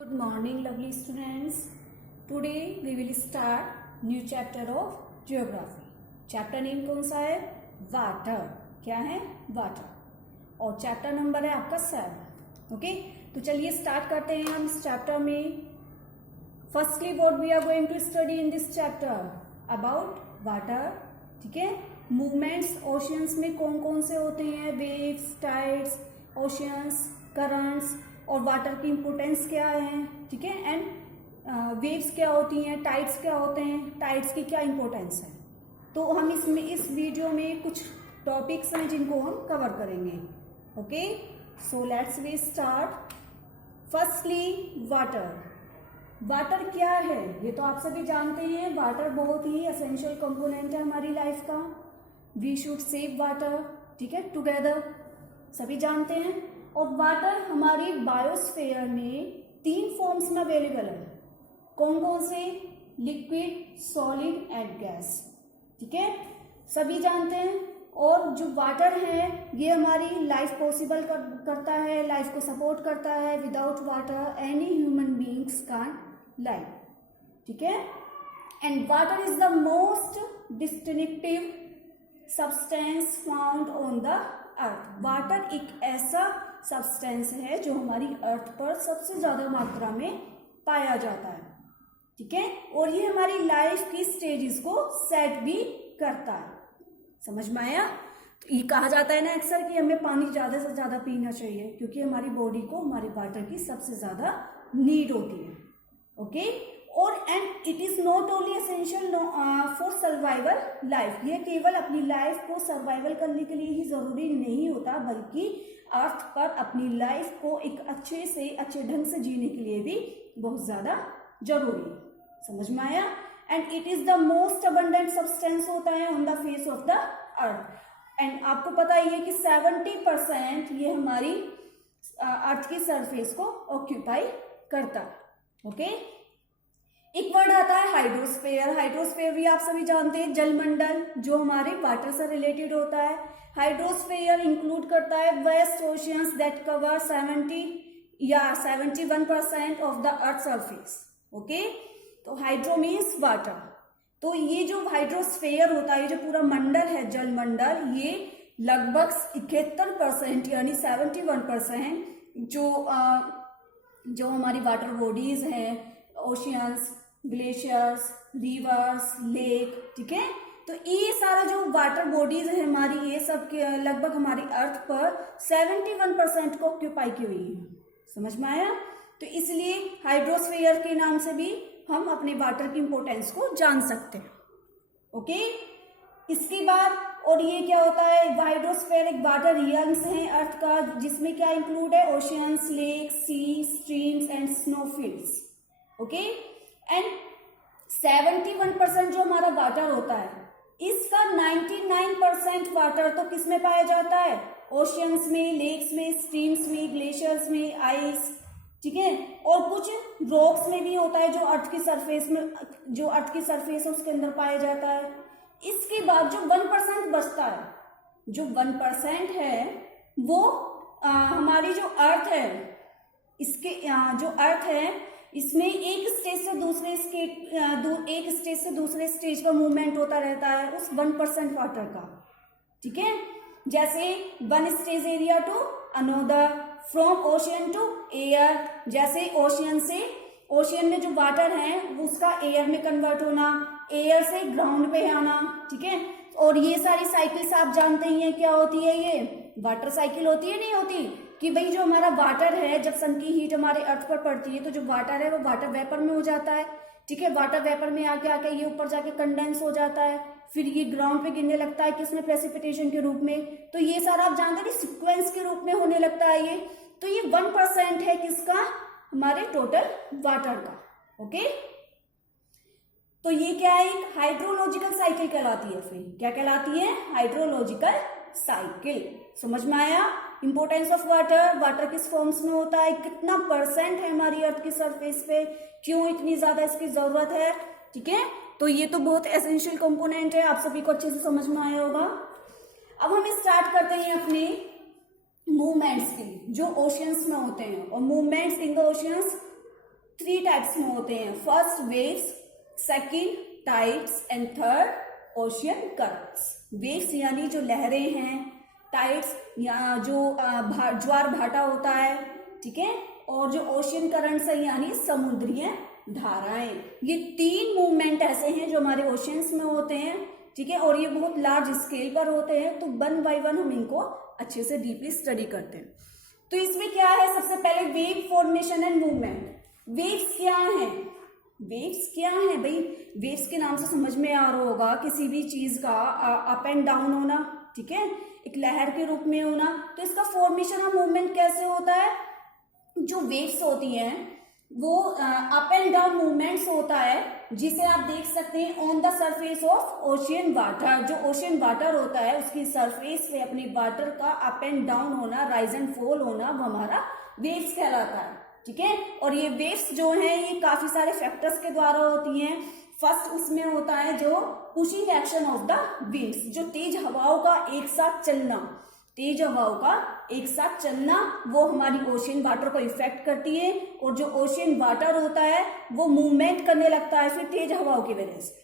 Good morning, lovely students. Today we will start new chapter of geography. Chapter name कौन सा है? Water. क्या है? वाटर. और चैप्टर नंबर है आपका 7. ओके, तो चलिए स्टार्ट करते हैं हम इस चैप्टर में. Firstly what we are going to study in this chapter about water. ठीक है, मूवमेंट्स ओशियंस में कौन कौन से होते हैं? वेव्स, टाइड्स, ओशियंस, करंट्स और वाटर की इम्पोर्टेंस क्या है. ठीक है, एंड वेव्स क्या होती हैं, टाइड्स क्या होते हैं, टाइड्स की क्या इम्पोर्टेंस है. तो हम इसमें इस वीडियो में कुछ टॉपिक्स हैं जिनको हम कवर करेंगे. Okay, so let's we start. Firstly water. Water क्या है ये तो आप सभी जानते हैं. वाटर बहुत ही एसेंशियल कंपोनेंट है हमारी लाइफ का. We should save water. ठीक है, टुगेदर सभी जानते हैं. और वाटर हमारी बायोस्फीयर में 3 फॉर्म्स में अवेलेबल है. कौन कौन से? Liquid, solid and gas. ठीक है, सभी जानते हैं. और जो वाटर है ये हमारी लाइफ पॉसिबल करता है, लाइफ को सपोर्ट करता है. Without water any human beings can't live. ठीक है, and water is the most distinctive substance found on the earth. Water एक ऐसा सब्सटेंस है जो हमारी अर्थ पर सबसे ज्यादा मात्रा में पाया जाता है. ठीक है, और ये हमारी लाइफ की स्टेजेस को सेट भी करता है. समझ में आया? तो ये कहा जाता है ना अक्सर कि हमें पानी ज्यादा से ज्यादा पीना चाहिए क्योंकि हमारी बॉडी को हमारे वाटर की सबसे ज्यादा नीड होती है. ओके, और and it is not only essential for survival life. ये केवल अपनी लाइफ को सर्वाइवल करने के लिए ही जरूरी नहीं होता बल्कि अर्थ पर अपनी लाइफ को एक अच्छे ढंग से जीने के लिए भी बहुत ज्यादा जरूरी है. समझ में आया? And it is the most abundant substance होता है on the face of the earth. And आपको पता ही है कि 70% ये हमारी अर्थ की सरफेस को ऑक्यूपाई करता है. ओके, एक वर्ड आता है हाइड्रोस्फीयर. हाइड्रोस्फीयर भी आप सभी जानते हैं, जलमंडल जो हमारे वाटर से रिलेटेड होता है. हाइड्रोस्फीयर इंक्लूड करता है vast oceans that cover 71% of the earth surface. Okay, तो हाइड्रो मीन्स वाटर. तो ये जो हाइड्रोस्फीयर होता है, ये जो पूरा मंडल है जलमंडल, ये लगभग 71% यानी 71% जो हमारी वाटर बॉडीज हैं, ओशियंस, ग्लेशियर्स, रिवर्स, लेक. ठीक है, तो ये सारा जो वाटर बॉडीज है हमारी, ये सब के लगभग हमारी अर्थ पर 71% को ऑक्यूपाई की हुई है. समझ में आया? तो इसलिए हाइड्रोस्फीयर के नाम से भी हम अपने वाटर की इंपोर्टेंस को जान सकते हैं. ओके, इसके बाद और ये क्या होता है? हाइड्रोस्फीयर एक वाटर रियल्स है अर्थ का, जिसमें क्या इंक्लूड है? Oceans, lake, sea, streams and snowfields. Okay, and 71% जो हमारा वाटर होता है, इसका 99% वाटर तो किस में पाया जाता है? ओशियंस में, लेक्स में, स्ट्रीम्स में, ग्लेशियर्स में, आइस. ठीक है, और कुछ रॉक्स में भी होता है जो अर्थ की सरफेस है उसके अंदर पाया जाता है. इसके बाद जो 1% बचता है, जो 1% है वो हमारी जो अर्थ है, इसके जो अर्थ है इसमें एक स्टेज से दूसरे स्टेज का मूवमेंट होता रहता है उस 1% वाटर का. ठीक है, जैसे one stage area to another, from ocean to air. जैसे ओशियन में जो वाटर है उसका एयर में कन्वर्ट होना, एयर से ग्राउंड पे आना. ठीक है, और ये सारी साइकिल्स आप जानते ही हैं क्या होती है? ये वाटर साइकिल होती है. नहीं होती कि भाई जो हमारा वाटर है, जब सन की हीट हमारे अर्थ पर पड़ती है तो जो वाटर है वो वाटर वेपर में हो जाता है. ठीक है, वाटर वेपर में आके ये ऊपर जाके कंडेंस हो जाता है, फिर ये ग्राउंड पे गिरने लगता है किसमें? प्रेसिपिटेशन के रूप में. तो ये सारा आप जानते हैं सीक्वेंस के रूप में होने लगता है ये. तो ये 1% है किसका? हमारे टोटल वाटर का. ओके, तो ये क्या है? एक हाइड्रोलॉजिकल साइकिल कहलाती है. फिर क्या कहलाती है? Hydrological cycle. समझ में आया? Importance of water. वाटर किस फॉर्म्स में होता है, कितना परसेंट है हमारी अर्थ की सरफेस पे, क्यों इतनी ज्यादा इसकी जरूरत है. ठीक है, तो ये तो बहुत एसेंशियल कंपोनेंट है, आप सभी को अच्छे से समझ में आया होगा. अब हम स्टार्ट करते हैं अपने मूवमेंट्स की जो ओशियंस में होते हैं. और movements in the oceans 3 types में होते हैं, first waves, second tides and third ocean currents. Waves यानी जो लहरें हैं, टाइड्स या जो ज्वार भाटा होता है, ठीक है, और जो ओशियन करंट्स है यानी समुद्रीय धाराएं। ये 3 मूवमेंट ऐसे हैं जो हमारे ओशियंस में होते हैं, ठीक है, और ये बहुत लार्ज स्केल पर होते हैं, तो 1 बाय 1 हम इनको अच्छे से डीपली स्टडी करते हैं। तो इसमें क्या है, सबसे पहले wave formation and movement. Waves क्या है, वेव्स क्या है भाई, वेव्स के नाम से समझ में आ रहा होगा किसी भी चीज का अप एंड डाउन होना, ठीक है, एक लहर के रूप में होना। तो इसका फॉर्मेशन और मूवमेंट कैसे होता है, जो वेव्स होती हैं वो अप एंड डाउन मूवमेंट्स होता है, जिसे आप देख सकते हैं on the surface of ocean water. जो ओशियन वाटर होता है उसकी सरफेस पे अपने वाटर का अप एंड डाउन होना, राइज एंड फॉल होना, वो हमारा वेव्स कहलाता है, ठीक है। और ये वेव्स जो हैं ये काफी सारे फैक्टर्स के द्वारा होती हैं। फर्स्ट उसमें होता है जो pushing action of the winds, जो तेज हवाओं का एक साथ चलना, तेज हवाओं का एक साथ चलना, वो हमारी ओशियन वाटर को इफेक्ट करती है। और जो ओशियन वाटर होता है वो मूवमेंट करने लगता है फिर तेज हवाओं की वजह से,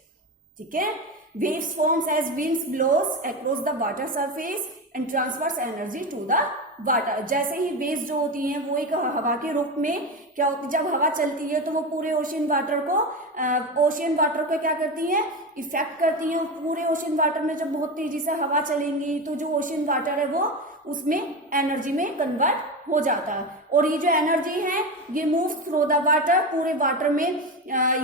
ठीक है। Waves forms as winds blows across the water surface and transfers energy to the water. जैसे ही वेव्स जो होती हैं वो एक हवा के रूप में क्या होती है, जब हवा चलती है तो वो पूरे ओशियन वाटर को क्या करती है, इफेक्ट करती है। पूरे ओशियन वाटर में जब बहुत तेजी से हवा चलेंगी तो जो ओशियन वाटर है वो उसमें एनर्जी में कन्वर्ट हो जाता है। और ये जो एनर्जी है ये मूव्स थ्रू द वाटर, पूरे वाटर में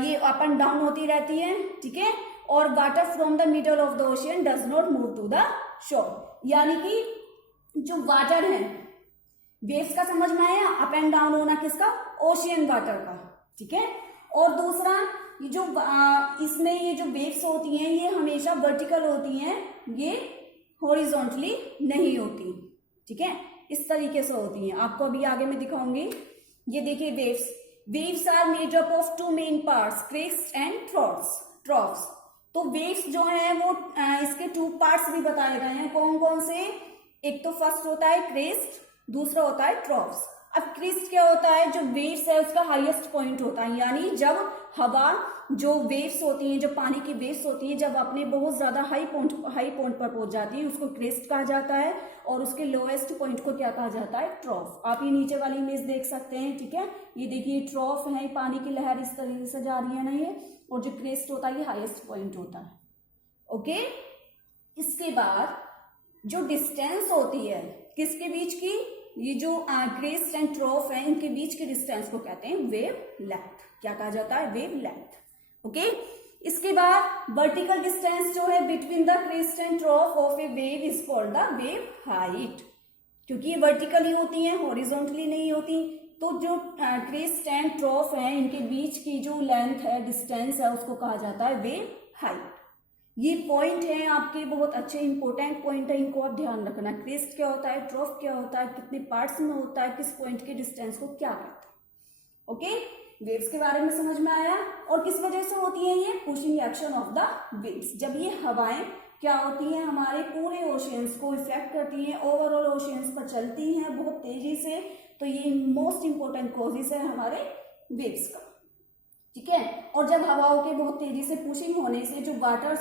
ये अप एंड डाउन होती रहती है, ठीक है। और water from the middle of the ocean does not move to the shore, यानी कि जो वाटर है, वेव्स का समझ में आया, अप एंड डाउन होना किसका, ओशियन वाटर का, ठीक है। और दूसरा ये जो इसमें ये जो वेव्स होती हैं ये हमेशा वर्टिकल होती हैं, ये हॉरिजॉन्टली नहीं होती, ठीक है, इस तरीके से होती हैं। आपको अभी आगे मैं दिखाऊंगी। ये देखिए waves are made up of 2 main parts, crest and troughs. तो वेव्स जो है वो इसके 2 पार्ट्स भी बताए गए हैं, कौन कौन से, एक तो फर्स्ट होता है क्रेस्ट, दूसरा होता है ट्रॉफ्स। अब क्रेस्ट क्या होता है, जो वेव्स है उसका हाईएस्ट पॉइंट होता है, यानी जब हवा, जो वेव्स होती हैं, जो पानी की वेव्स होती हैं, जब अपने बहुत ज्यादा हाई पॉइंट पर पहुंच जाती है उसको क्रेस्ट कहा जाता है, और उसके लोएस्ट पॉइंट को क्या कहा जाता है, ट्रॉफ। आप ये नीचे वाली इमेज देख सकते हैं, ठीक है, ये देखिए ट्रॉफ है, पानी की लहर इस तरीके से जा रही है ना ये, और जो क्रेस्ट होता है ये हाईएस्ट पॉइंट होता है, ओके। इसके बाद जो डिस्टेंस होती है किसके बीच की, ये जो क्रेस्ट एंड ट्रॉफ है इनके बीच के डिस्टेंस को कहते हैं वेव लेंथ। क्या कहा जाता है, वेव लेंथ, ओके। इसके बाद वर्टिकल डिस्टेंस जो है between the crest and ट्रॉफ of A wave is called the wave height, क्योंकि ये वर्टिकली होती है, हॉरिजॉन्टली नहीं होती। तो जो क्रेस्ट एंड ट्रॉफ है इनके बीच की जो लेंथ है, डिस्टेंस है, उसको कहा जाता है वेव हाइट। ये पॉइंट है आपके बहुत अच्छे इंपॉर्टेंट पॉइंट है, इनको आप ध्यान रखना। क्रेस्ट क्या होता है, ट्रॉफ क्या होता है, कितने पार्ट्स में होता है, किस पॉइंट के डिस्टेंस को क्या कहते हैं, ओके। वेव्स के बारे में समझ में आया। और किस वजह से होती है ये, pushing action of the winds. जब ये हवाएं क्या होती हैं, हमारे पूरे ओशियंस को इफेक्ट करती हैं, ओवरऑल ओशियंस पर चलती हैं बहुत तेजी से, तो ये मोस्ट इंपॉर्टेंट कॉजेस है हमारे वेव्स का, ठीक है। और जब हवाओं के बहुत तेजी से पुशिंग होने से जो वाटर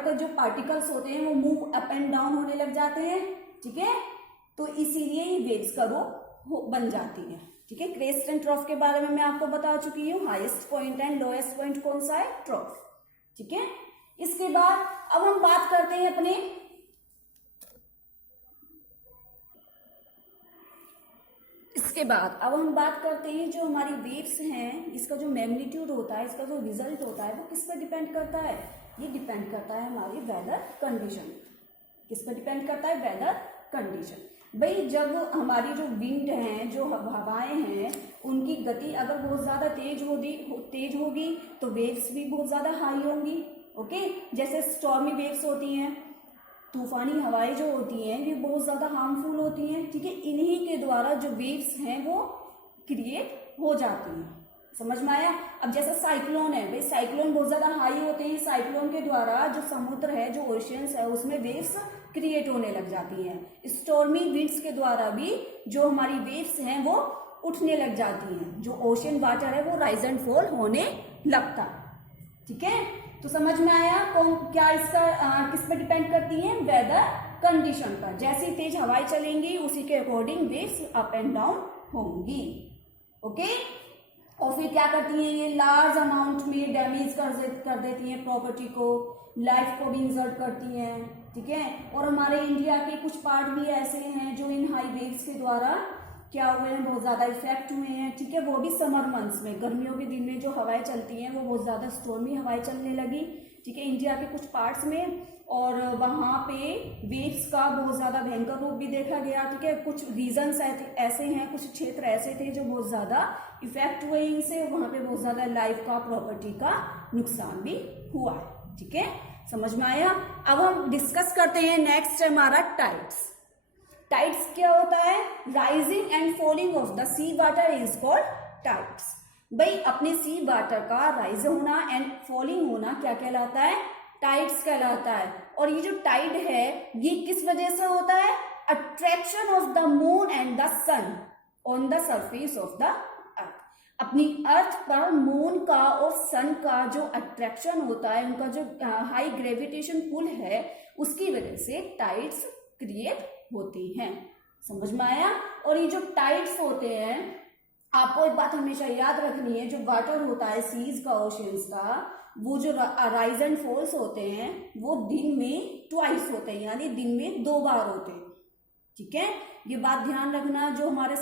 का जो पार्टिकल्स होते हैं वो मूव अप एंड डाउन होने लग जाते हैं, ठीक है, तो इसीलिए ये वेव्स का रूप बन जाती है, ठीक है। क्रेस्ट एंड ट्रॉफ के बारे में मैं आपको बता चुकी हूँ, highest point and lowest point कौन सा है, ट्रॉफ, ठीक है। इसके बाद अब हम बात करते हैं अपने अब हम बात करते हैं जो हमारी वेव्स हैं, इसका जो मैग्नीट्यूड होता है, इसका जो रिजल्ट होता है वो किस पर डिपेंड करता है, ये डिपेंड करता है हमारी वेदर कंडीशन। किस पर डिपेंड करता है, वेदर कंडीशन। भाई जब हमारी जो विंड है, जो हवाएं हैं, उनकी गति अगर बहुत ज्यादा तेज होगी तो वेव्स भी बहुत ज्यादा हाई होंगी, ओके। जैसे स्टॉर्मी वेव्स होती हैं, तूफानी हवाएं जो होती हैं ये बहुत ज्यादा हार्मफुल होती हैं, ठीक है। इन्हीं के द्वारा जो वेव्स हैं वो क्रिएट हो जाती हैं, समझ में आया। अब जैसे साइक्लोन है, भाई साइक्लोन बहुत ज्यादा हाई होते हैं, साइक्लोन के द्वारा जो समुद्र है, जो ओशियंस है, उसमें वेव्स क्रिएट होने लग जाती हैं। स्टॉर्मी विंड्स के द्वारा भी जो हमारी वेव्स हैं वो उठने लग जाती हैं। जो ओशियन वाटर है वो राइज एंड फॉल होने लगता है। ठीक है, तो समझ में आया कौन क्या इसका किस पे डिपेंड करती है? वेदर कंडीशन पर। जैसी तेज हवाएं चलेंगी उसी के according waves up and down होंगी। ओके, और फिर क्या करती हैं ये? लार्ज अमाउंट में डैमेज कर देती हैं प्रॉपर्टी को, लाइफ को भी इंजर्ट करती हैं। ठीक है, और हमारे इंडिया के कुछ पार्ट भी ऐसे हैं जो इन हाई वेव्स के द्वारा क्या हुए हैं, बहुत ज्यादा इफेक्ट हुए हैं। ठीक है, वो भी समर मंथ्स में, गर्मियों के दिन में जो हवाएं चलती हैं वो बहुत ज्यादा स्टॉर्मी हवाएं चलने लगी। ठीक है, इंडिया के कुछ पार्ट्स में, और वहां पे वेव्स का बहुत ज्यादा भयंकर रूप भी देखा गया। ठीक है, कुछ रीजन्स ऐसे हैं, कुछ क्षेत्र ऐसे थे जो बहुत ज्यादा इफेक्ट हुए इनसे, वहां पे बहुत ज्यादा लाइफ का, प्रॉपर्टी का नुकसान भी हुआ है। ठीक है, समझ में आया? अब हम डिस्कस करते हैं नेक्स्ट हमारा टाइड्स। टाइड्स क्या होता है? Rising and falling of the sea water is called tides. भाई अपने सी वाटर का राइज होना एंड फॉलिंग होना क्या कहलाता है? टाइड्स कहलाता है। और ये जो टाइड है ये किस वजह से होता है? Attraction of the moon and the sun on the surface of the earth. अपनी अर्थ पर मून का और सन का जो अट्रैक्शन होता है, उनका जो हाई ग्रेविटेशन पुल है, उसकी वजह से टाइड्स क्रिएट होती हैं। समझ में आया? और ये जो टाइड्स होते हैं, आपको एक बात हमेशा याद रखनी है, जो वाटर होता है सीज का, ओशियंस का, वो जो राइज एंड फॉल्स होते हैं वो दिन में ट्वाइस होते हैं, यानी दिन में 2 बार होते हैं। ठीक है, ये बात ध्यान रखना। जो हमारे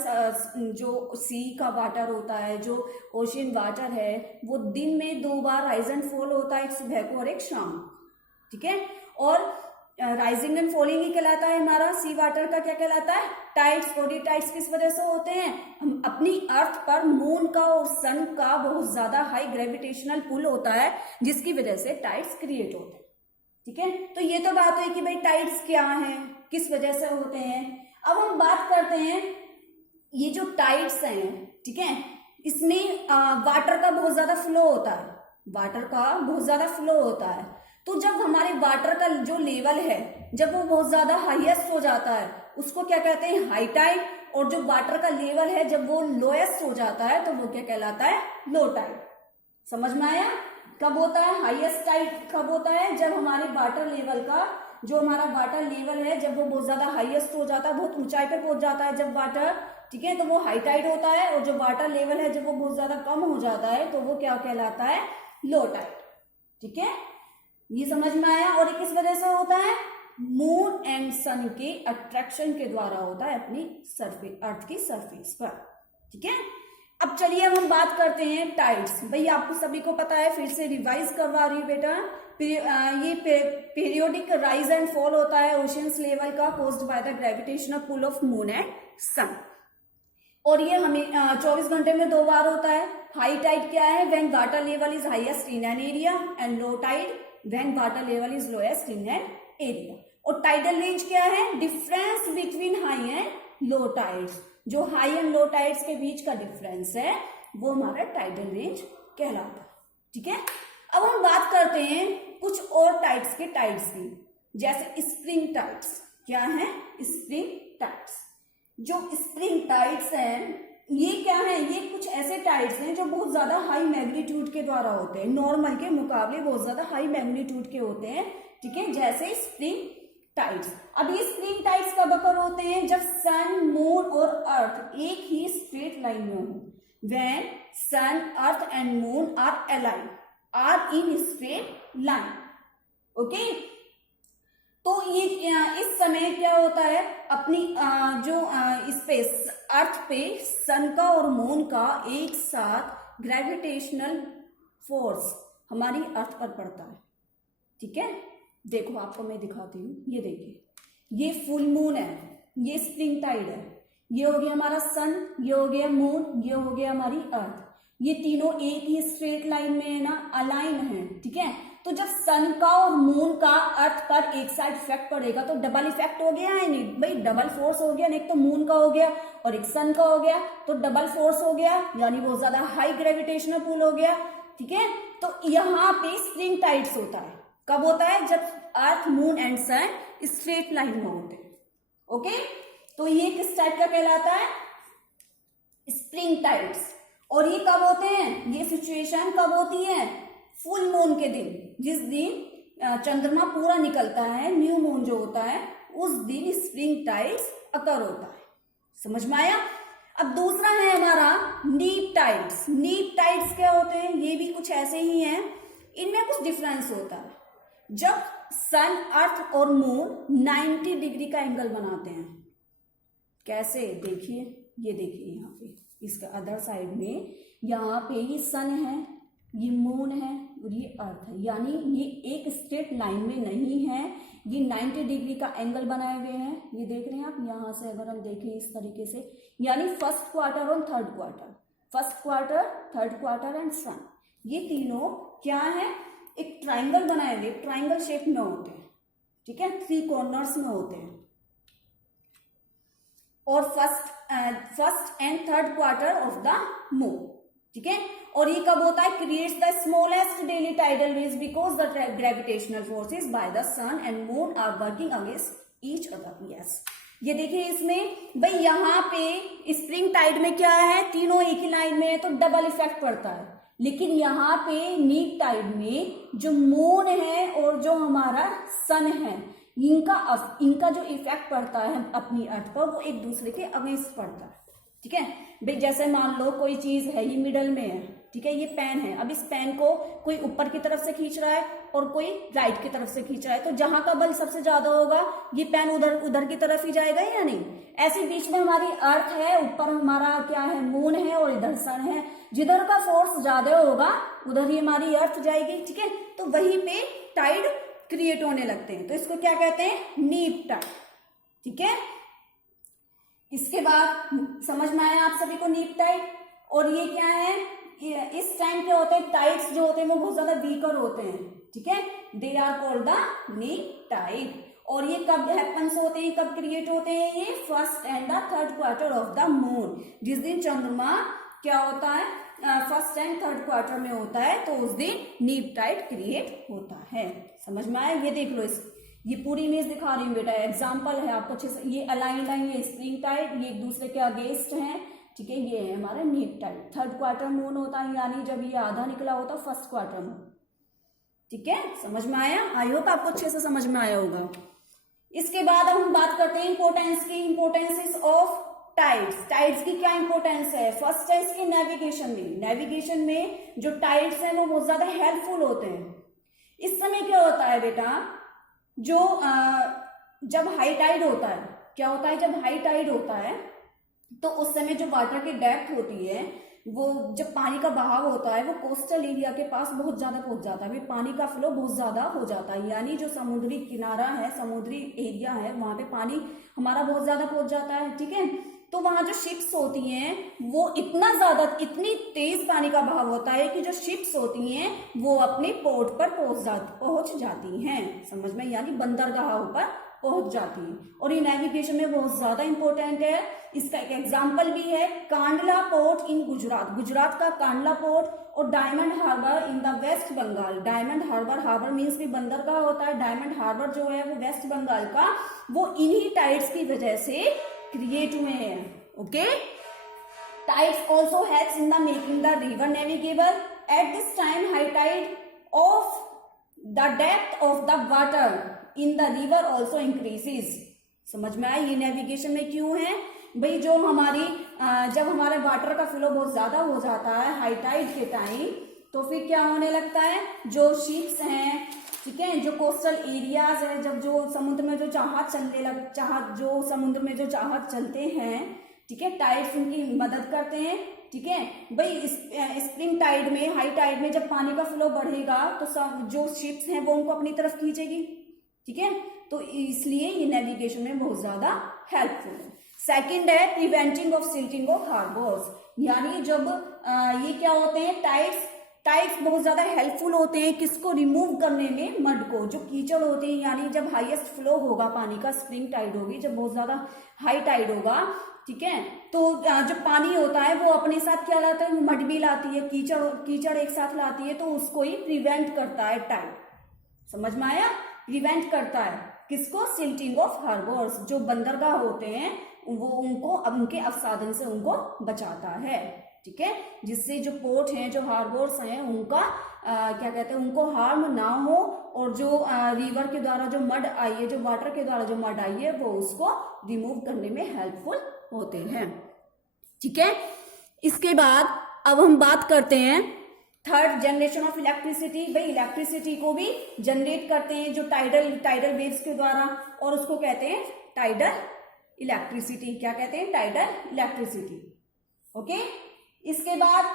जो सी का वाटर होता है, जो ओशियन वाटर है, वो दिन में 2 बार राइज एंड फॉल होता है, एक सुबह को और एक शाम। ठीक है, और राइजिंग एंड फॉलिंग ही कहलाता है हमारा सी वाटर का। क्या कहलाता है? टाइड्स। और ये टाइड्स किस वजह से होते हैं? हम अपनी अर्थ पर मून का और सन का बहुत ज्यादा हाई ग्रेविटेशनल पुल होता है, जिसकी वजह से टाइड्स क्रिएट होते हैं। ठीक है, तो ये तो बात हुई कि भाई टाइड्स क्या हैं, किस वजह से होते हैं। अब हम बात करते हैं ये जो टाइड्स हैं, ठीक है, इसमें वाटर का बहुत ज्यादा फ्लो होता है, वाटर का बहुत ज्यादा फ्लो होता है। तो जब हमारे वाटर का जो लेवल है, जब वो बहुत ज्यादा हाईएस्ट हो जाता है, उसको क्या कहते हैं? High tide. और जो वाटर का लेवल है जब वो लोएस्ट हो जाता है, तो वो क्या कहलाता है? Low tide. समझ में आया? कब होता है हाईएस्ट टाइड? कब होता है? जब हमारे वाटर लेवल का, जो हमारा वाटर लेवल है, जब वो बहुत ज्यादा हाईएस्ट हो जाता है, बहुत ऊंचाई पे पहुंच जाता है जब वाटर, ठीक है, तो वो हाई टाइड होता है। और जो वाटर लेवल है जब वो बहुत ज्यादा कम हो जाता है, तो वो क्या कहलाता है? Low tide. ठीक है, ये समझ में आया? और ये किस वजह से होता है? मून एंड सन के अट्रैक्शन के द्वारा होता है अपनी सरफेस, अर्थ की सरफेस पर। ठीक है, अब चलिए हम बात करते हैं टाइड्स। भाई आपको सभी को पता है, फिर से रिवाइज करवा रही हूँ बेटा। ये पीरियोडिक राइज एंड फॉल होता है ओशियंस लेवल का, caused by the gravitational pull of moon and sun. और ये हमें 24 घंटे में 2 बार होता है। हाई टाइड क्या है? When water level is highest in an area, and low tide when water level is lowest in an area. और टाइडल रेंज क्या है? Difference between high and low tides. जो हाई एंड लो टाइड्स के बीच का difference है वो हमारा टाइडल रेंज कहलाता है। ठीक है, अब हम बात करते हैं कुछ और टाइड्स की, जैसे स्प्रिंग टाइड्स। क्या है? Spring tides. जो स्प्रिंग टाइड्स हैं ये क्या है? ये कुछ ऐसे टाइड्स हैं जो बहुत ज्यादा हाई मैग्नीट्यूड के द्वारा होते हैं, नॉर्मल के मुकाबले बहुत ज्यादा हाई मैग्नीट्यूड के होते हैं। ठीक है, जैसे स्प्रिंग टाइड्स। अब ये स्प्रिंग टाइड्स कब अकर होते हैं? जब सन, मून और अर्थ एक ही स्ट्रेट लाइन में हो। When sun, earth and moon are aligned, are in straight line. Okay, तो ये इस समय क्या होता है? अपनी जो स्पेस अर्थ पे सन का और मून का एक साथ ग्रेविटेशनल फोर्स हमारी अर्थ पर पड़ता है। ठीक है, देखो आपको मैं दिखाती हूँ, ये देखिए, ये फुल मून है, ये स्प्रिंग टाइड है, ये हो गया हमारा सन, ये हो गया मून, ये हो गया हमारी अर्थ। ये तीनों एक ही स्ट्रेट लाइन में है ना, अलाइन है। ठीक है, तो जब सन का और मून का अर्थ पर एक साइड इफेक्ट पड़ेगा तो डबल इफेक्ट हो गया है नहीं भाई, डबल फोर्स हो गया। एक तो मून का हो गया और एक सन का हो गया, तो डबल फोर्स हो गया, यानी बहुत ज्यादा हाई ग्रेविटेशनल पुल हो गया। ठीक है, तो यहाँ पे स्प्रिंग टाइड्स होता है। कब होता है? जब earth, moon and sun straight line में होते हैं। ओके, तो ये किस टाइप का कहलाता है? Spring tides. और ये कब होते हैं, ये सिचुएशन कब होती है, फुल मून के दिन, जिस दिन चंद्रमा पूरा निकलता है, न्यू मून जो होता है, उस दिन स्प्रिंग टाइड्स अकर होता है। समझ में आया। अब दूसरा है हमारा नीप टाइड्स। नीप टाइड्स क्या होते हैं, ये भी कुछ ऐसे ही हैं, इनमें कुछ डिफरेंस होता है। जब सन, अर्थ और मून 90 डिग्री का एंगल बनाते हैं। कैसे, देखिए, ये देखिए यहाँ पे इसका अदर साइड में, यहाँ पे ये सन है, ये मून है और ये अर्थ है, यानी ये एक स्ट्रेट लाइन में नहीं है, ये 90 डिग्री का एंगल बनाए हुए हैं। ये देख रहे हैं आप, यहाँ से अगर हम देखें इस तरीके से, यानी फर्स्ट क्वार्टर और third quarter, first quarter, third quarter and sun, ये तीनों क्या है, एक ट्राइंगल बनाए हुए, ट्राइंगल शेप में होते हैं, ठीक है, 3 कॉर्नर्स में होते हैं। और first and third quarter of the moon, ठीक है। और ये कब होता है, creates the smallest daily tidal waves because the gravitational forces by the sun and moon are working against each other. Yes, ये देखिए इसमें भाई, यहाँ पे स्प्रिंग टाइड में क्या है, तीनों एक ही लाइन में है तो डबल इफेक्ट पड़ता है। लेकिन यहाँ पे नीप टाइड में जो मून है और जो हमारा सन है, इनका जो इफेक्ट पड़ता है अपनी अर्थ पर, वो एक दूसरे के अगेंस्ट पड़ता है, ठीक है भाई। जैसे मान लो कोई चीज है, ये मिडल में है, ठीक है, ये पेन है, अब इस पेन को कोई ऊपर की तरफ से खींच रहा है और कोई राइट की तरफ से खींच रहा है, तो जहां का बल सबसे ज्यादा होगा, ये पेन उधर की तरफ ही जाएगा या नहीं। ऐसे बीच में हमारी अर्थ है, ऊपर हमारा क्या है, मून है और इधर सन है, जिधर का फोर्स ज्यादा होगा उधर ही हमारी अर्थ जाएगी, ठीक है। तो वहीं पे टाइड क्रिएट होने लगते हैं, तो इसको क्या कहते हैं, नीप टाइड, ठीक है। इसके बाद समझ में आया आप सभी को नीप टाइड। और ये क्या है, इस टाइम क्या होते हैं, टाइड्स जो होते हैं वो बहुत ज्यादा वीकर होते हैं, ठीक है, दे आर कॉल्ड द नीप टाइड। और ये कब हैपन्स होते हैं, कब क्रिएट होते हैं, ये first and the third quarter of the moon, जिस दिन चंद्रमा क्या होता है, फर्स्ट एंड थर्ड क्वार्टर में होता है, तो उस दिन नीप टाइड क्रिएट होता है। समझ में आया। ये देख लो, ये पूरी इमेज दिखा रही हूँ बेटा, एग्जांपल है आपको अच्छे से, ये अलाइंड है, ये स्प्रिंग टाइड, ये एक दूसरे के अगेंस्ट हैं, ठीक है। ये है हमारा नीप टाइड। थर्ड क्वार्टर मून होता है, यानी जब ये आधा निकला होता है फर्स्ट क्वार्टर में, ठीक है। समझ में आया, आई होप आपको अच्छे से समझ में आया होगा। इसके बाद अब हम बात करते हैं इंपोर्टेंस की, इंपोर्टेंसेस ऑफ टाइड्स। टाइड्स की क्या इंपोर्टेंस है, फर्स्ट है इसकी नेविगेशन में। नेविगेशन में जो टाइड्स हैं वो बहुत ज्यादा हेल्पफुल होते हैं। इस समय क्या होता है बेटा, जो जब हाई टाइड होता है, क्या होता है, जब हाई टाइड होता है तो उस समय जो वाटर की डेप्थ होती है, वो जब पानी का बहाव होता है वो कोस्टल एरिया के पास बहुत ज्यादा पहुंच जाता है, पानी का फ्लो बहुत ज्यादा हो जाता है, यानी जो समुद्री किनारा है, समुद्री एरिया है, वहां पे पानी हमारा बहुत ज्यादा पहुंच जाता है, ठीक है। तो वहां जो शिप्स होती हैं वो इतनी तेज पानी का बहाव होता है कि जो शिप्स होती हैं वो अपने पोर्ट पर पहुंच जाती हैं, समझ में, यानी बंदरगाहों पर पहुंच जाती है। और ये नेविगेशन में बहुत ज्यादा इंपॉर्टेंट है। इसका एक एग्जाम्पल भी है, कांडला पोर्ट इन गुजरात, गुजरात का कांडला पोर्ट, और Diamond Harbour in the West Bengal. Diamond Harbour means भी बंदरगाह होता है, डायमंड हार्बर जो है वो वेस्ट बंगाल का, वो इन्हीं टाइड्स की वजह से क्रिएट हुए हैं, okay. Tides also helps in the making the river navigable. At this time high tide of the depth of the water in the river also increases. समझ में आया, ये नेविगेशन में क्यों है भाई, जो हमारी जब हमारे वाटर का फ्लो बहुत ज्यादा हो जाता है हाई टाइड के टाइम, तो फिर क्या होने लगता है, जो शिप्स हैं, ठीक है, जो कोस्टल एरियाज है, जब जो समुद्र में जो जहाज चलते हैं, ठीक है, टाइड्स उनकी मदद करते हैं, ठीक है भाई। स्प्रिंग टाइड में, हाई टाइड में जब पानी का फ्लो बढ़ेगा तो जो शिप्स हैं वो उनको अपनी तरफ खींचेगी, ठीक है। तो इसलिए ये नेविगेशन में बहुत ज्यादा हेल्पफुल है। सेकंड है preventing of silting of harbours, यानी जब ये क्या होते हैं, टाइड्स बहुत ज्यादा हेल्पफुल होते हैं किसको, रिमूव करने में, मड को, जो कीचड़ होते हैं, यानी जब हाईएस्ट फ्लो होगा पानी का, स्प्रिंग टाइड होगी, जब बहुत ज्यादा हाई टाइड होगा, ठीक है, तो जो पानी होता है वो अपने साथ क्या लाता है, मड भी लाती है, कीचड़ एक साथ लाती है, तो उसको ही प्रिवेंट करता है टाइड। समझ में आया, प्रिवेंट करता है, किसको? सिल्टिंग ऑफ हार्बर्स, जो बंदरगाह होते हैं वो उनको अब उनके अवसादन से उनको बचाता है। ठीक है, जिससे जो पोर्ट हैं, जो हार्बर्स हैं, उनका क्या कहते हैं, उनको हार्म ना हो, और जो रिवर के द्वारा जो मड आई है, जो वाटर के द्वारा जो मड आई है, वो उसको रिमूव करने में हेल्पफुल होते हैं। ठीक है, इसके बाद अब हम बात करते हैं थर्ड जनरेशन ऑफ इलेक्ट्रिसिटी। भाई इलेक्ट्रिसिटी को भी जनरेट करते हैं जो टाइडल वेव्स के द्वारा, और उसको कहते हैं टाइडल इलेक्ट्रिसिटी। क्या कहते हैं? Tidal electricity. ओके, इसके बाद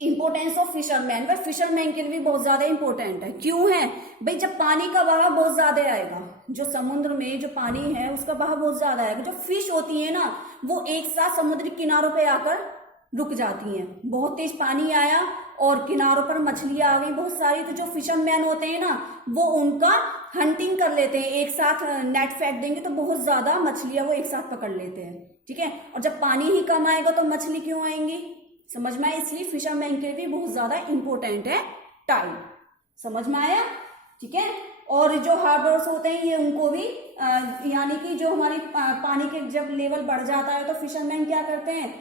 इंपोर्टेंस ऑफ फिशरमैन। वह फिशरमैन के लिए भी बहुत ज्यादा इंपॉर्टेंट है। क्यों है? भाई जब पानी का बहाव बहुत ज्यादा आएगा, जो समुद्र में जो पानी है उसका बहाव बहुत ज्यादा आएगा, जो फिश होती है ना वो एक साथ समुद्री किनारों पे आकर रुक जाती हैं। बहुत तेज पानी आया और किनारों पर मछलियां आ गई बहुत सारी, तो जो फिशरमैन होते हैं ना वो उनका हंटिंग कर लेते हैं, एक साथ नेट फेंक देंगे तो बहुत ज्यादा मछलियां वो एक साथ पकड़ लेते हैं। ठीक है, और जब पानी ही कम आएगा तो मछली क्यों आएंगी? समझ में आया? इसलिए फिशरमैन के लिए भी बहुत ज्यादा इंपॉर्टेंट है टाइड। समझ में आया? ठीक है, और जो हार्बर्स होते हैं ये उनको भी यानी कि जो हमारी पानी के जब लेवल बढ़ जाता है तो फिशरमैन क्या करते हैं?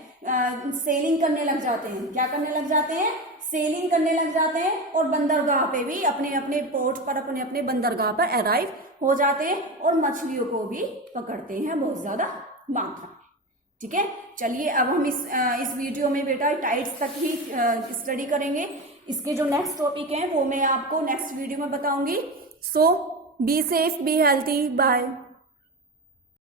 सेलिंग करने लग जाते हैं। क्या करने लग जाते हैं? सेलिंग करने लग जाते हैं, और बंदरगाह पे भी अपने अपने पोर्ट पर, अपने अपने बंदरगाह पर अराइव हो जाते हैं, और मछलियों को भी पकड़ते हैं बहुत ज्यादा मात्रा में। ठीक है, चलिए अब हम इस वीडियो में बेटा टाइड्स तक ही स्टडी करेंगे। इसके जो नेक्स्ट टॉपिक हैं वो मैं आपको नेक्स्ट वीडियो में बताऊंगी। So be safe, be healthy, bye.